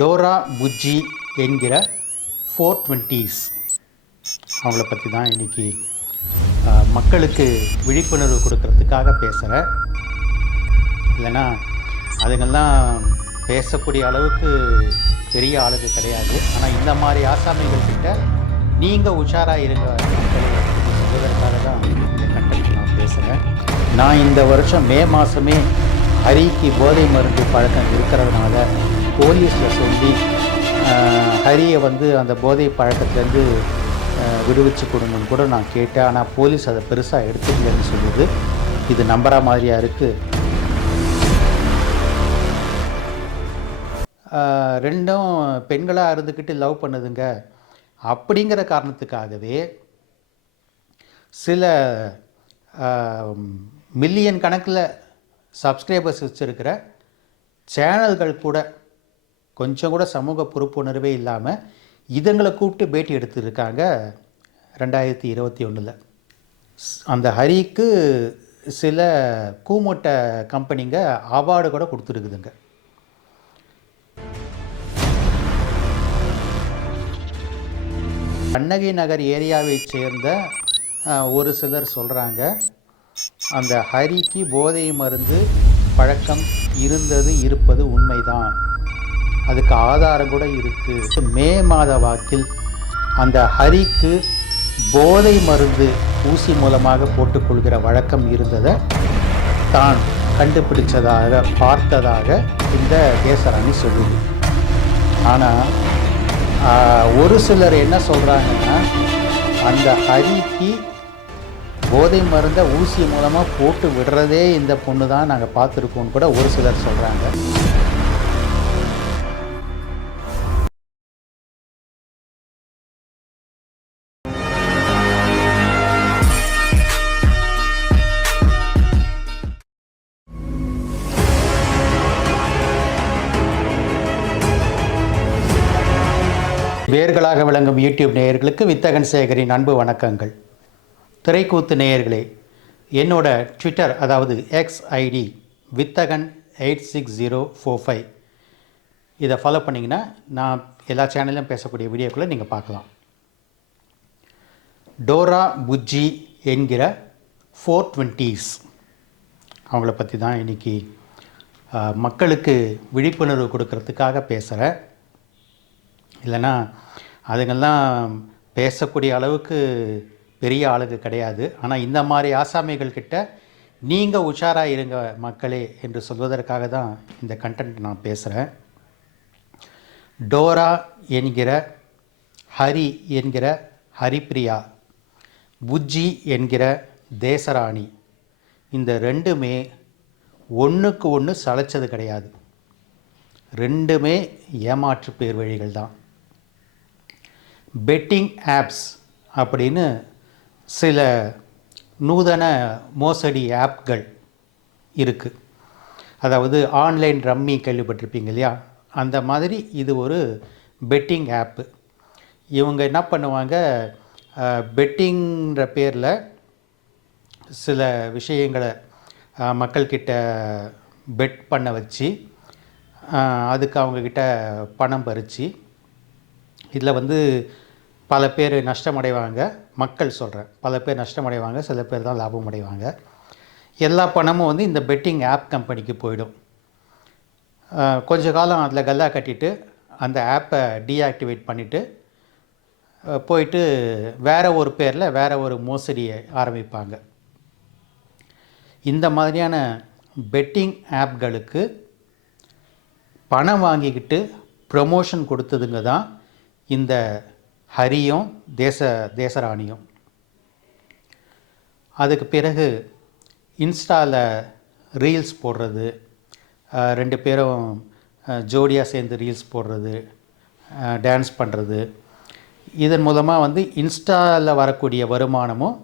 Dora Bujji என்கிற 420s அவங்கள பற்றி தான் இன்றைக்கி மக்களுக்கு விழிப்புணர்வு கொடுக்கறதுக்காக பேசுகிறேன். இல்லைன்னா அதுங்கெல்லாம் பேசக்கூடிய அளவுக்கு பெரிய ஆளுங்க கிடையாது. ஆனால் இந்த மாதிரி ஆசாமிகள் கிட்ட நீங்கள் உஷாராக இருங்க சொல்வதற்காக தான் இந்த கண்டென்ட் நான் பேசுகிறேன். நான் இந்த வருஷம் மே மாதமே ஹரிக்கு போதை மருந்து பழக்கம் இருக்கிறதுனால போலீஸில் சொல்லி ஹரியை அந்த போதை பழக்கத்துலேருந்து விடுவிச்சு கொடுங்கன்னு கூட நான் கேட்டேன். ஆனால் போலீஸ் அதை பெருசாக எடுத்துக்கலன்னு சொல்லுது. இது நம்புற மாதிரியாக இருக்குது. ரெண்டும் பெண்களாக இருந்துக்கிட்டு லவ் பண்ணுதுங்க அப்படிங்கிற காரணத்துக்காகவே சில மில்லியன் கணக்கில் சப்ஸ்கிரைபர்ஸ் வச்சுருக்கிற சேனல்கள் கூட கொஞ்சம் கூட சமூக பொறுப்புணர்வே இல்லாமல் இதுங்களை கூப்பிட்டு பேட்டி எடுத்துருக்காங்க 2021. அந்த ஹரிக்கு சில கூமொட்டை கம்பெனிங்க அவார்டு கூட கொடுத்துருக்குதுங்க. கண்ணகி நகர் ஏரியாவை சேர்ந்த ஒரு சிலர் சொல்கிறாங்க, அந்த ஹரிக்கு போதை மருந்து பழக்கம் இருப்பது உண்மைதான், அதுக்கு ஆதாரம் கூட இருக்குது. மே மாத வாக்கில் அந்த ஹரிக்கு போதை மருந்து ஊசி மூலமாக போட்டுக்கொள்கிற வழக்கம் இருந்ததை தான் கண்டுபிடிச்சதாக பார்த்ததாக இந்த தேசராணி சொல்லுது. ஆனால் ஒரு சிலர் என்ன சொல்கிறாங்கன்னா, அந்த ஹரிக்கு போதை மருந்தை ஊசி மூலமாக போட்டு விடுறதே இந்த பொண்ணு தான் நாங்கள் பார்த்துருக்கோன்னு கூட ஒரு சிலர் சொல்கிறாங்க. வேர்களாக விளங்கும் யூடியூப் நேயர்களுக்கு வித்தகன் சேகரின் அன்பு வணக்கங்கள். திரைக்கூத்து நேயர்களே, என்னோட ட்விட்டர் அதாவது எக்ஸ் ஐடி வித்தகன் 86045 இதை ஃபாலோ பண்ணிங்கன்னா நான் எல்லா சேனல்லையும் பேசக்கூடிய வீடியோக்குள்ளே நீங்கள் பார்க்கலாம். டோரா புஜ்ஜி என்கிற 420s அவங்கள பற்றி தான் இன்றைக்கி மக்களுக்கு விழிப்புணர்வு கொடுக்கறதுக்காக பேசுகிறேன். இல்லைன்னா அதுங்கெல்லாம் பேசக்கூடிய அளவுக்கு பெரிய ஆளுங்க கிடையாது. ஆனால் இந்த மாதிரி ஆசாமிகள் கிட்ட நீங்கள் உஷாராக இருங்க மக்களே என்று சொல்வதற்காக தான் இந்த கண்டென்ட் நான் பேசுகிறேன். டோரா என்கிற ஹரி என்கிற ஹரிப்பிரியா, புஜ்ஜி என்கிற தேசராணி, இந்த ரெண்டுமே ஒன்றுக்கு ஒன்று சளைச்சது கிடையாது. ரெண்டுமே ஏமாற்று பேர் வழிகள் தான். பெட்டிங் ஆப்ஸ் அப்படின்னு சில நூதன மோசடி ஆப்கள் இருக்குது. அதாவது ஆன்லைன் ரம்மி கேள்விப்பட்டிருப்பீங்க இல்லையா, அந்த மாதிரி இது ஒரு பெட்டிங் ஆப்பு. இவங்க என்ன பண்ணுவாங்க, பெட்டிங்கிற பேரில் சில விஷயங்களை மக்கள்கிட்ட பெட் பண்ண வச்சு அதுக்கு அவங்கக்கிட்ட பணம் பறித்து, இதில் பல பேர் நஷ்டமடைவாங்க. மக்கள் சொல்கிறேன், பல பேர் நஷ்டமடைவாங்க, சில பேர் தான் லாபம் அடைவாங்க. எல்லா பணமும் இந்த பெட்டிங் ஆப் கம்பெனிக்கு போயிடும். கொஞ்ச காலம் அதில் கல்லா கட்டிட்டு அந்த ஆப்பை டீஆக்டிவேட் பண்ணிவிட்டு போயிட்டு வேறு ஒரு பேரில் வேறு ஒரு மோசடியை ஆரம்பிப்பாங்க. இந்த மாதிரியான பெட்டிங் ஆப்களுக்கு பணம் வாங்கிக்கிட்டு ப்ரமோஷன் கொடுத்ததுங்க தான் இந்த ஹரியும் தேசராணியும். அதுக்கு பிறகு இன்ஸ்டாவில் ரீல்ஸ் போடுறது, ரெண்டு பேரும் ஜோடியாக சேர்ந்து ரீல்ஸ் போடுறது, டான்ஸ் பண்ணுறது, இதன் மூலமாக இன்ஸ்டாவில் வரக்கூடிய வருமானமும்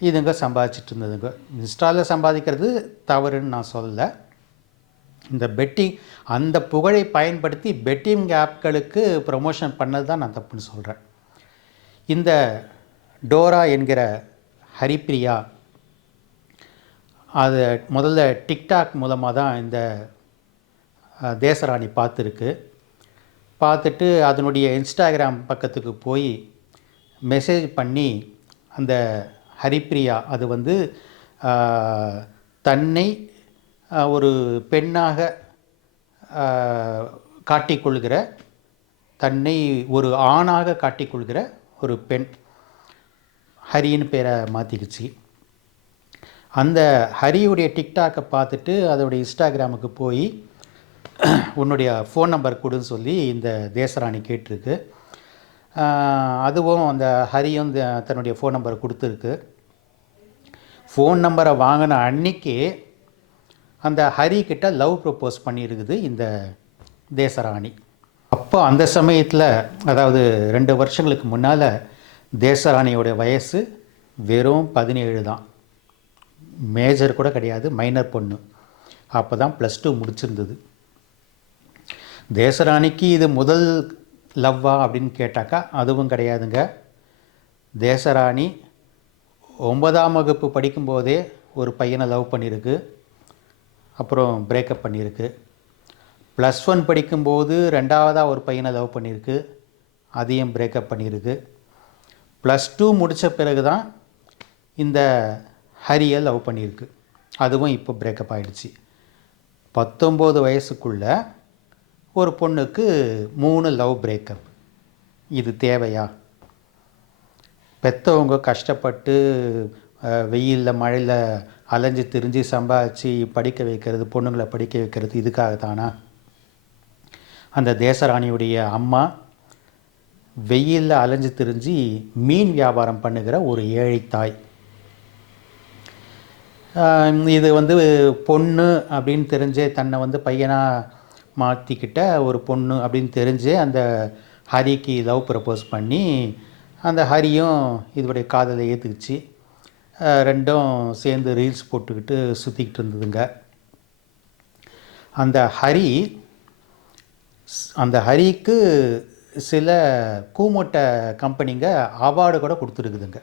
இதுங்க சம்பாதிச்சிட்டு இருந்ததுங்க. இன்ஸ்டாவில் சம்பாதிக்கிறது தவறுன்னு நான் சொல்லலை. இந்த பெட்டிங் அந்த புகழை பயன்படுத்தி பெட்டிங் ஆப்களுக்கு ப்ரமோஷன் பண்ணது தான் நான் தப்புன்னு சொல்கிறேன். இந்த டோரா என்கிற ஹரிப்பிரியா அது முதல்ல டிக்டாக் மூலமாக தான் இந்த தேசராணி பார்த்துருக்கு. பார்த்துட்டு அதனுடைய இன்ஸ்டாகிராம் பக்கத்துக்கு போய் மெசேஜ் பண்ணி அந்த ஹரிப்பிரியா அது வந்து தன்னை ஒரு பெண்ணாக காட்டிக்கொள்கிற, தன்னை ஒரு ஆணாக காட்டிக்கொள்கிற ஒரு பெண், ஹரின்னு பேரை மாற்றிக்கிச்சு. அந்த ஹரியுடைய டிக்டாக்கை பார்த்துட்டு அதோடைய இன்ஸ்டாகிராமுக்கு போய் உன்னுடைய ஃபோன் நம்பர் கொடுன்னு சொல்லி இந்த தேசராணி கேட்டிருக்கு. அதுவும் அந்த ஹரியும் தன்னுடைய ஃபோன் நம்பரை கொடுத்துருக்கு. ஃபோன் நம்பரை வாங்கின அன்னைக்கே அந்த ஹரிக்கிட்ட லவ் ப்ரப்போஸ் பண்ணியிருக்குது இந்த தேசராணி. அப்போ அந்த சமயத்தில், அதாவது 2 வருஷங்களுக்கு முன்னால், தேசராணியோட வயசு வெறும் 17 தான். மேஜர் கூட கிடையாது, மைனர் பொண்ணு. அப்போ தான் +2 முடிச்சிருந்தது. தேசராணிக்கு இது முதல் லவ்வா அப்படின்னு கேட்டாக்கா அதுவும் கிடையாதுங்க. தேசராணி 9ஆம் வகுப்பு படிக்கும்போதே ஒரு பையனை லவ் பண்ணியிருக்கு, அப்புறம் பிரேக்கப் பண்ணியிருக்கு. +1 படிக்கும்போது 2ஆவதாக ஒரு பையனை லவ் பண்ணியிருக்கு, அதையும் பிரேக்கப் பண்ணியிருக்கு. +2 முடித்த பிறகு தான் இந்த ஹரியை லவ் பண்ணியிருக்கு, அதுவும் இப்போ பிரேக்கப் ஆகிடுச்சு. 19 வயசுக்குள்ளே ஒரு பொண்ணுக்கு 3 லவ் பிரேக்கப். இது தேவையா? பெற்றவங்க கஷ்டப்பட்டு வெயிலில் மழையில் அலைஞ்சு திரிஞ்சு சம்பாதிச்சு படிக்க வைக்கிறது, பொண்ணுங்களை படிக்க வைக்கிறது இதுக்காகத்தானா? அந்த தேசராணியுடைய அம்மா வெயிலில் அலைஞ்சு திரிஞ்சு மீன் வியாபாரம் பண்ணுகிற ஒரு ஏழை தாய். இது வந்து பொண்ணு அப்படின்னு தெரிஞ்சே, தன்னை வந்து பையனாக மாற்றிக்கிட்ட ஒரு பொண்ணு அப்படின்னு தெரிஞ்சே அந்த ஹரிக்கு லவ் ப்ரப்போஸ் பண்ணி அந்த ஹரியும் இதோடைய காதலை ஏற்றுக்குச்சு. ரெண்டும் சேர்ந்து ரீல்ஸ் போட்டுக்கிட்டு சுற்றிக்கிட்டு இருந்ததுங்க. அந்த ஹரிக்கு சில கூமுட்டை கம்பெனிங்க அவார்டு கூட கொடுத்துருக்குதுங்க.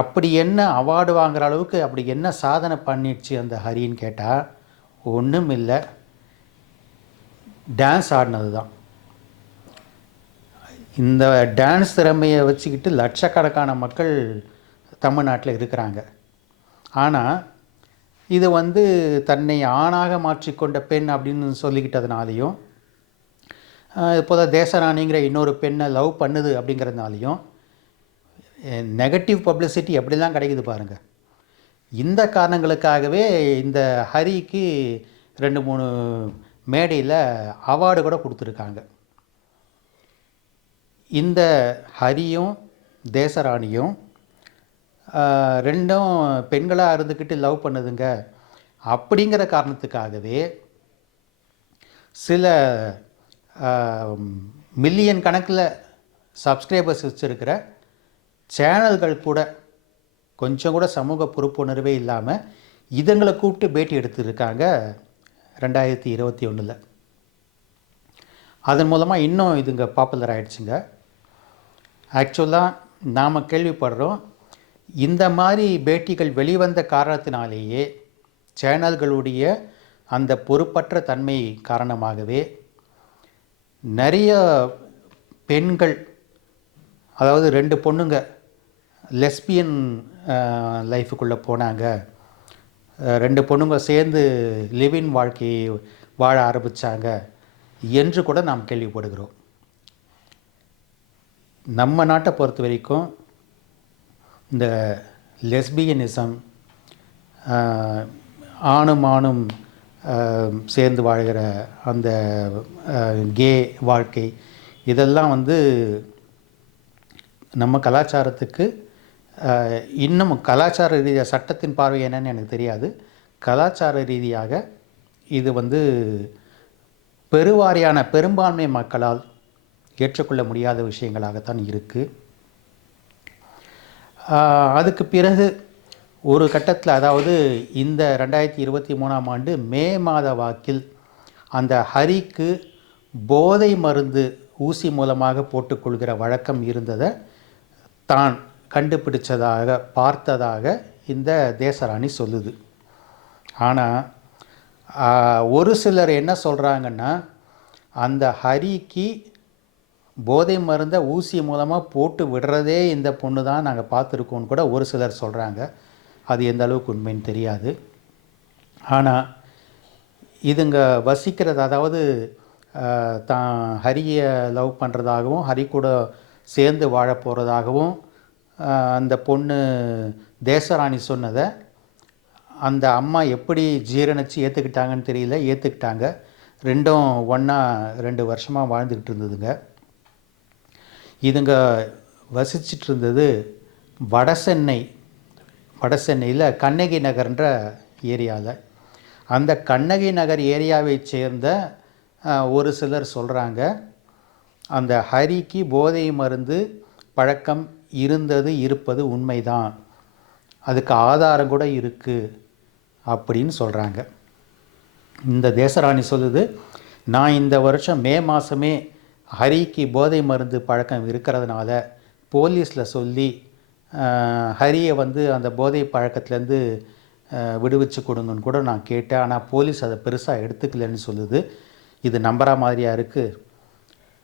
அப்படி என்ன அவார்டு வாங்குகிற அளவுக்கு அப்படி என்ன சாதனை பண்ணிடுச்சு அந்த ஹரின்னு கேட்டால் ஒன்றும் இல்லை, டான்ஸ் ஆடினது தான். இந்த டான்ஸ் திறமையை வச்சுக்கிட்டு லட்சக்கணக்கான மக்கள் தமிழ்நாட்டில் இருக்கிறாங்க. ஆனால் இது வந்து தன்னை ஆணாக மாற்றிக்கொண்ட பெண் அப்படின்னு சொல்லிக்கிட்டதுனாலையும், இப்போது தேசராணிங்கிற இன்னொரு பெண்ணை லவ் பண்ணுது அப்படிங்கிறதுனாலையும் நெகட்டிவ் பப்ளிசிட்டி எப்படிலாம் கிடைக்குது பாருங்கள். இந்த காரணங்களுக்காகவே இந்த ஹரிக்கு 2-3 மேடையில் அவார்டு கூட கொடுத்துருக்காங்க. இந்த ஹரியும் தேசராணியும் ரெண்டும் பெண்களாக இருந்துக்கிட்டு லவ் பண்ணுதுங்க அப்படிங்கிற காரணத்துக்காகவே சில மில்லியன் கணக்கில் சப்ஸ்கிரைபர்ஸ் வச்சுருக்கிற சேனல்கள் கூட கொஞ்சம் கூட சமூக பொறுப்புணர்வே இல்லாமல் இதுங்களை கூப்பிட்டு பேட்டி எடுத்துருக்காங்க 2021. அதன் மூலமாக இன்னும் இதுங்க பாப்புலர் ஆகிடுச்சுங்க. ஆக்சுவலாக நாம் கேள்விப்படுறோம், இந்த மாதிரி பேட்டிகள் வெளிவந்த காரணத்தினாலேயே, சேனல்களுடைய அந்த பொறுப்பற்ற தன்மை காரணமாகவே நிறைய பெண்கள், அதாவது 2 பொண்ணுங்க லெஸ்பியன் லைஃபுக்குள்ளே போனாங்க, 2 பொண்ணுங்க சேர்ந்து லிவின் வாழ்க்கையை வாழ ஆரம்பித்தாங்க என்று கூட நாம் கேள்விப்படுகிறோம். நம்ம நாட்டை பொறுத்த வரைக்கும் இந்த லெஸ்பியனிசம், ஆணும் ஆணும் சேர்ந்து வாழ்கிற அந்த கே வாழ்க்கை, இதெல்லாம் வந்து நம்ம கலாச்சாரத்துக்கு இன்னும் கலாச்சார ரீதியாக, சட்டத்தின் பார்வை என்னன்னு எனக்கு தெரியாது, கலாச்சார ரீதியாக இது வந்து பெரும்பான்மை மக்களால் ஏற்றுக்கொள்ள முடியாத விஷயங்களாகத்தான் இருக்குது. அதுக்கு பிறகு ஒரு கட்டத்தில், அதாவது இந்த 2023ஆம் ஆண்டு மே மாத வாக்கில் அந்த ஹரிக்கு போதை மருந்து ஊசி மூலமாக போட்டுக்கொள்கிற வழக்கம் இருந்ததை தான் கண்டுபிடிச்சதாக, பார்த்ததாக இந்த தேசராணி சொல்லுது. ஆனால் ஒரு சிலர் என்ன சொல்கிறாங்கன்னா, அந்த ஹரிக்கு போதை மருந்தை ஊசி மூலமாக போட்டு விடுறதே இந்த பொண்ணு தான் நாங்கள் பார்த்துருக்கோன்னு கூட ஒரு சிலர் சொல்கிறாங்க. அது எந்த அளவுக்கு உண்மைன்னு தெரியாது. ஆனால் இதுங்க வசிக்கிறது, அதாவது தான் ஹரியை லவ் பண்ணுறதாகவும் ஹரி கூட சேர்ந்து வாழ போகிறதாகவும் அந்த பொண்ணு தேசராணி சொன்னதை அந்த அம்மா எப்படி ஜீரணித்து ஏற்றுக்கிட்டாங்கன்னு தெரியல. ஏற்றுக்கிட்டாங்க. ரெண்டும் ஒன்றா 2 வருஷமாக வாழ்ந்துக்கிட்டு இருந்ததுங்க. இதுங்க வசிச்சிட்டு இருந்தது வடசென்னையில் கண்ணகி நகர்ன்ற ஏரியாவில். அந்த கண்ணகி நகர் ஏரியாவை சேர்ந்த ஒரு சிலர் சொல்கிறாங்க, அந்த ஹரிக்கு போதை மருந்து பழக்கம் இருப்பது உண்மைதான், அதுக்கு ஆதாரம் கூட இருக்குது அப்படின்னு சொல்கிறாங்க. இந்த தேசராணி சொல்லுது, நான் இந்த வருஷம் மே மாதமே ஹரிக்கு போதை மருந்து பழக்கம் இருக்கிறதுனால போலீஸில் சொல்லி ஹரியை அந்த போதை பழக்கத்துலேருந்து விடுவிச்சு கொடுங்கன்னு கூட நான் கேட்டேன். ஆனால் போலீஸ் அதை பெருசாக எடுத்துக்கலன்னு சொல்லுது. இது நம்புகிற மாதிரியாக இருக்குது.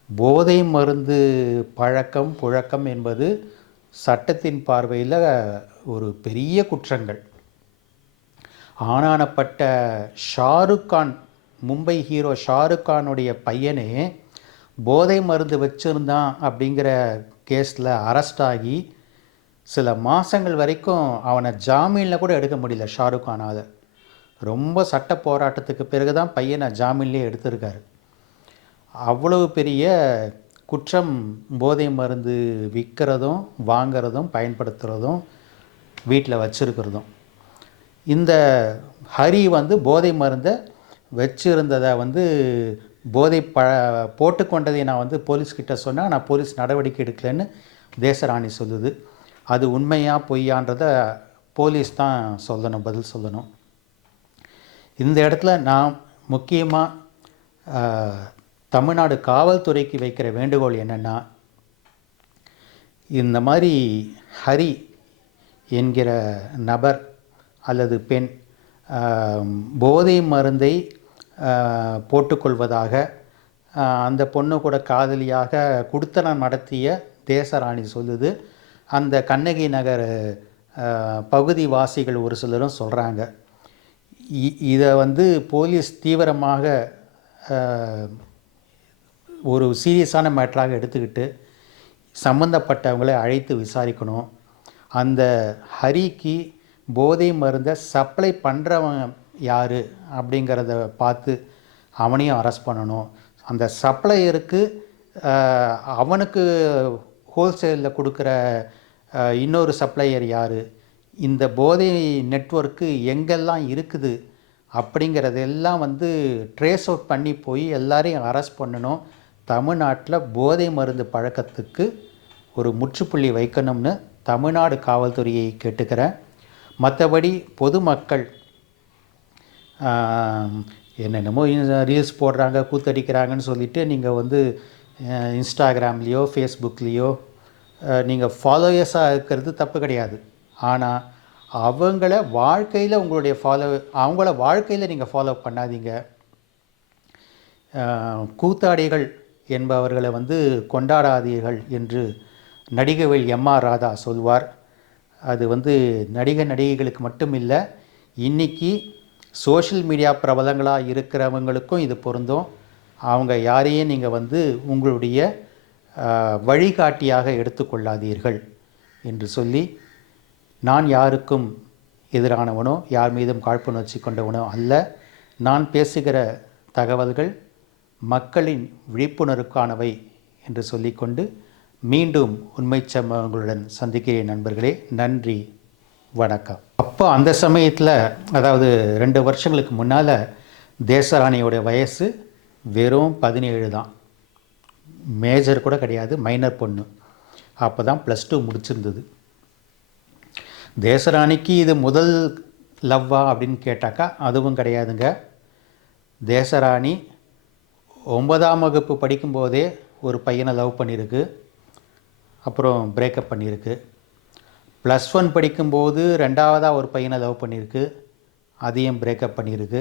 போதை மருந்து புழக்கம் என்பது சட்டத்தின் பார்வையில் ஒரு பெரிய குற்றங்கள். ஆனானப்பட்ட ஷாருக் கான், மும்பை ஹீரோ ஷாருக் கானுடைய பையனே போதை மருந்து வச்சுருந்தான் அப்படிங்கிற கேஸில் அரெஸ்ட் ஆகி சில மாதங்கள் வரைக்கும் அவனை ஜாமீனில் கூட எடுக்க முடியல ஷாருக் கானால். ரொம்ப சட்ட போராட்டத்துக்கு பிறகு தான் பையனை ஜாமீன்லேயே எடுத்திருக்காரு. அவ்வளவு பெரிய குற்றம் போதை மருந்து விற்கிறதும் வாங்கிறதும் பயன்படுத்துகிறதும் வீட்டில் வச்சுருக்கிறதும். இந்த ஹரி போதை மருந்தை வச்சுருந்ததை போதை போட்டுக்கொண்டதை நான் போலீஸ்கிட்ட சொன்னால் நான் போலீஸ் நடவடிக்கை எடுக்கலைன்னு தேசராணி சொல்லுது. அது உண்மையா பொய்யான்றதை போலீஸ் தான் சொல்லணும், பதில் சொல்லணும். இந்த இடத்துல நான் முக்கியமாக தமிழ்நாடு காவல்துறைக்கு வைக்கிற வேண்டுகோள் என்னென்னா, இந்த மாதிரி ஹரி என்கிற நபர் அல்லது பெண் போதை மருந்தை போட்டுக்கொள்வதாக அந்த பொண்ணு கூட காதலியாக குடித்தனம் நடத்திய தேசராணி சொல்லுது. அந்த கண்ணகி நகர் பகுதிவாசிகள் ஒரு சிலரும் சொல்கிறாங்க. இதை போலீஸ் தீவிரமாக ஒரு சீரியஸான மேட்டராக எடுத்துக்கிட்டு சம்மந்தப்பட்டவங்களை அழைத்து விசாரிக்கணும். அந்த ஹரிக்கு போதை மருந்தை சப்ளை பண்ணுறவன் யார் அப்படிங்கிறத பார்த்து அவனையும் அரெஸ்ட் பண்ணணும். அந்த சப்ளையருக்கு அவனுக்கு ஹோல்சேலில் கொடுக்குற இன்னொரு சப்ளையர் யார், இந்த போதை நெட்வொர்க்கு எங்கெல்லாம் இருக்குது அப்படிங்கிறதெல்லாம் ட்ரேஸ் அவுட் பண்ணி போய் எல்லாரையும் அரெஸ்ட் பண்ணணும். தமிழ்நாட்டில் போதை மருந்து பழக்கத்துக்கு ஒரு முற்றுப்புள்ளி வைக்கணும்னு தமிழ்நாடு காவல்துறையை கேட்டுக்கிறேன். மற்றபடி பொதுமக்கள் என்னென்னமோ ரீல்ஸ் போடுறாங்க, கூத்தடிக்கிறாங்கன்னு சொல்லிவிட்டு நீங்கள் இன்ஸ்டாகிராம்லேயோ ஃபேஸ்புக்லேயோ நீங்கள் ஃபாலோயர்ஸாக இருக்கிறது தப்பு கிடையாது. ஆனால் அவங்கள வாழ்க்கையில் அவங்கள வாழ்க்கையில் நீங்கள் ஃபாலோ பண்ணாதீங்க. கூத்தாடிகள் என்பவர்களை கொண்டாடாதீர்கள் என்று நடிகவேல் எம்.ஆர். ராதா சொல்வார். அது நடிகைகளுக்கு மட்டும் இல்லை, இன்றைக்கி சோஷியல் மீடியா பிரபலங்களாக இருக்கிறவங்களுக்கும் இது பொருந்தும். அவங்க யாரையும் நீங்கள் உங்களுடைய வழிகாட்டியாக எடுத்துக்கொள்ளாதீர்கள் என்று சொல்லி, நான் யாருக்கும் எதிரானவனோ யார் மீதும் காழ்ப்புணர்ச்சி கொண்டவனோ அல்ல. நான் பேசுகிற தகவல்கள் மக்களின் விழிப்புணர்வுக்கானவை என்று சொல்லிக்கொண்டு மீண்டும் உண்மை சம்பவங்களுடன் சந்திக்கிறேன் நண்பர்களே. நன்றி, வணக்கம். அப்போ அந்த சமயத்தில், அதாவது 2 வருஷங்களுக்கு முன்னால், தேசராணியோட வயசு வெறும் 17 தான். மேஜர் கூட கிடையாது, மைனர் பொண்ணு. அப்போ தான் +2 முடிச்சிருந்தது. தேசராணிக்கு இது முதல் லவ்வா அப்படின்னு கேட்டாக்கா அதுவும் கிடையாதுங்க. தேசராணி 9ஆம் வகுப்பு படிக்கும்போதே ஒரு பையனை லவ் பண்ணியிருக்கு, அப்புறம் பிரேக்கப் பண்ணியிருக்கு. +1 படிக்கும்போது 2ஆவதாக ஒரு பையனை லவ் பண்ணியிருக்கு, அதையும் பிரேக்கப் பண்ணியிருக்கு.